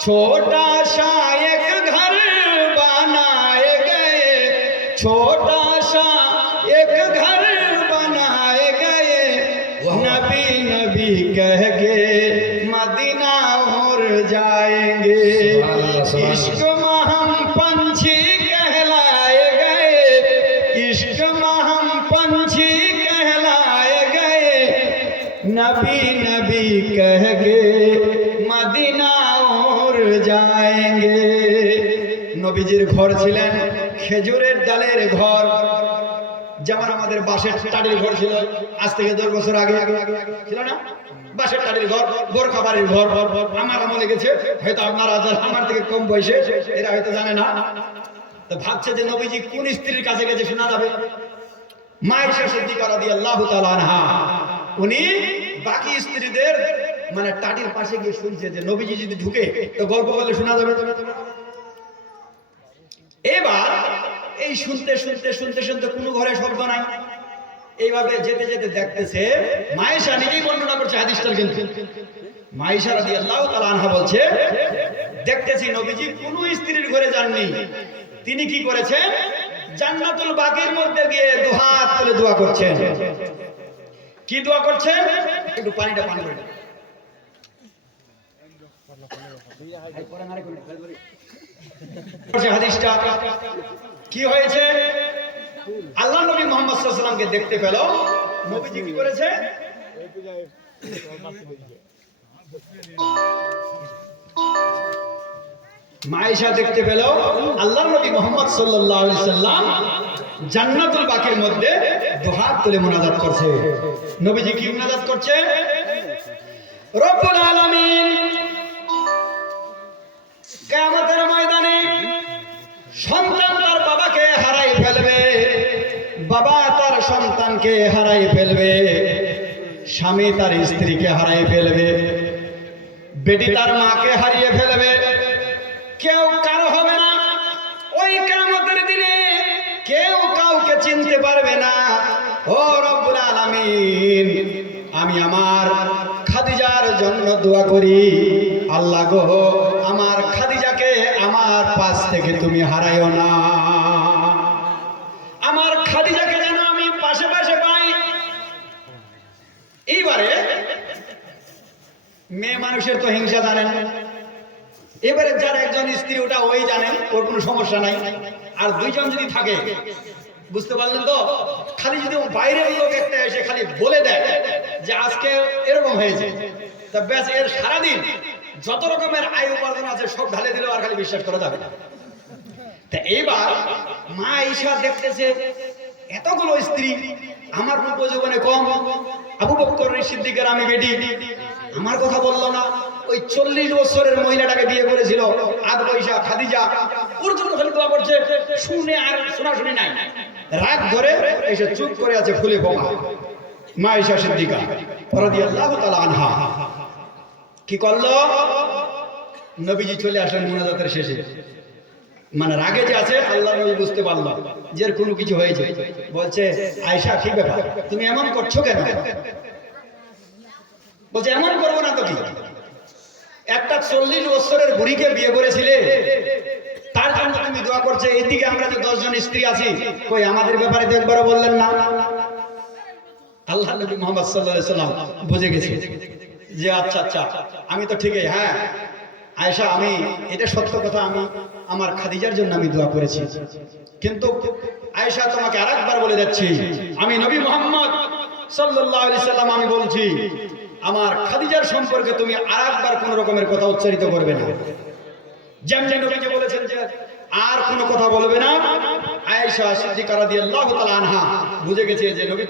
छोटा सा एक घर बनाए गए, छोटा सा एक घर बनाए गए, नबी नबी कह के मदीना और जाएंगे। इश्क में हम पंछी कहलाए गए, इश्क में हम पंछी कहलाए गए, नबी नबी कह के मदीना और जाएंगे। নবীজির ঘর ছিলেন খেজুরের ডালের ঘর, যেমন আমাদের বাঁশের টালির ঘর ছিল আজ থেকে 10 বছর আগে ছিল না, বাঁশের টালির ঘর, গোরখা বাড়ির ঘর। আমার আমলে গেছে, হয়তো আপনারা আমার থেকে কম বয়সে, এরা হয়তো জানে না। তো ভাবছে যে নবীজি কোন স্ত্রীর কাছে গেছে শোনা যাবে। মা আয়েশা সিদ্দিকা রাদিয়াল্লাহু তাআলা আনহা উনি বাকি স্ত্রীদের মানে টাটির পাশে গিয়ে শুনছে যে নবীজি যদি ঢুকে তো গল্প বলে শোনা যাবে। এবার এই শুনতে শুনতে শুনতে শুনতে কোনো ঘরে শব্দ নাই, এইভাবে যেতে যেতে দেখতেছে, মা আয়েশা নিজেই বর্ণনা করছে হাদিসটা, কিন্তু মা আয়েশা রাদিয়াল্লাহু তাআলা আনহা বলছে দেখতেছি নবীজি কোনো স্ত্রীর ঘরে যাননি, তিনি কি করেছেন জান্নাতুল বাকির মধ্যে গিয়ে দুহাত তুলে দোয়া করছেন। কি দোয়া করছেন? একটু পানিটা পান করে হাদিসটা কি হয়েছে? আল্লাহ নবী মুহাম্মদ সাল্লাল্লাহু আলাইহি ওয়াসাল্লামকে দেখতে পেল, নবীজি কি করেছে? মা আয়েশা দেখতে পেল আল্লাহ নবী মুহাম্মদ সাল্লাল্লাহু আলাইহি ওয়াসাল্লাম জান্নাতুল বাকির মধ্যে দুহাত তুলে মুনাজাত করছে। নবীজি কি মুনাজাত করছে? রব্বুল আলামিন কিয়ামতের ময়দানে সন্তান তার বাবাকে হারাই ফেলবে, বাবা তার সন্তানকে হারাই ফেলবে, স্বামী তার স্ত্রীকে হারাই ফেলবে, বেটি তার মাকে হারিয়ে ফেলবে, কেউ কারো হবে না। ওই কিয়ামতের দিনে কেউ কাউকে চিনতে পারবে না। ও রব্বুল আলামিন, আমি আমার খাদিজার জন্য দোয়া করি, আল্লাহ গো আমার খাদিজাকে আমার পাশ থেকে তুমি হারাইও না, আমার খাদিজাকে যেন আমি পাশে পাশে পাই। এইবারে মেয়ে মানুষের তো হিংসা জানেন, এবারে যার একজন স্ত্রী ওটা ওই জানেন, ওর কোনো সমস্যা নাই। আর দুইজন যদি থাকে, বুঝতে পারলেন তো, খালি যদি বাইরের লোক একটা এসে খালি বলে দেয় যে আজকে এরকম হয়েছে, তা ব্যাস এর সারাদিন যত রকমের আয় উপার্জন আছে সব ঢালে দিলেও আর খালি বিশ্বাস করা যাবে না। তা এইবার মা আয়েশা দেখতেছে এতগুলো স্ত্রী, আমার রূপ জীবনে কম, আবু বকর সিদ্দিকের আমি বেটি, আমার কথা বললো না, ওই 40 বছরের মহিলাটাকে বিয়ে করেছিল আদ পয়সা খাদিজা, ওর জন্য খালি দোয়া করছে, শুনে আর শোনাশুনি নাই, রাগ ধরে এসে চুপ করে আছে ফুলে বোমা। মা আয়েশা সিদ্দিকা রাদিয়াল্লাহু তাআলা আনহা কি করলো? নবীজি চলে আসলেন মুনাজাতের শেষে, মানে রাগে যে আছে আল্লাহ নবী বুঝতে পারলো যে এর কোনো কিছু হয়েছে। বলছে আয়েশা কি ব্যাপার, তুমি এমন করছো কেন? বলছে এমন করবো না তো কি, একটা 40 বছরের বুড়িকে বিয়ে করেছিলে, তার জন্য তুমি দোয়া করছে, এইদিকে আমরা যে 10 জন স্ত্রী আছি, কই আমাদের ব্যাপারে তো একবারও বললেন না। আল্লাহ নবী মুহাম্মদ সাল্লাল্লাহু আলাইহি ওয়াসাল্লাম বুঝে গেছে যে আচ্ছা আচ্ছা আমি তো ঠিকই, হ্যাঁ আয়েশা আমি এটা সত্য কথা, আমি আমার খাদিজার জন্য আমি দোয়া করেছি, কিন্তু আয়েশা তোমাকে আরেকবার বলে যাচ্ছি, আমি নবী মুহাম্মদ সাল্লাল্লাহু আলাইহি ওয়াসাল্লাম আমি বলছি, আমার খাদিজার সম্পর্কে তুমি আরেকবার কোন রকমের কথা উচ্চারিত করবে না। যেমন নবীজি বলেছেন যে আর কোনো কথা বলবে না। আয়েশা সিদ্দিকা রাদিয়াল্লাহু তাআলা আনহা বুঝে গেছে যে নবী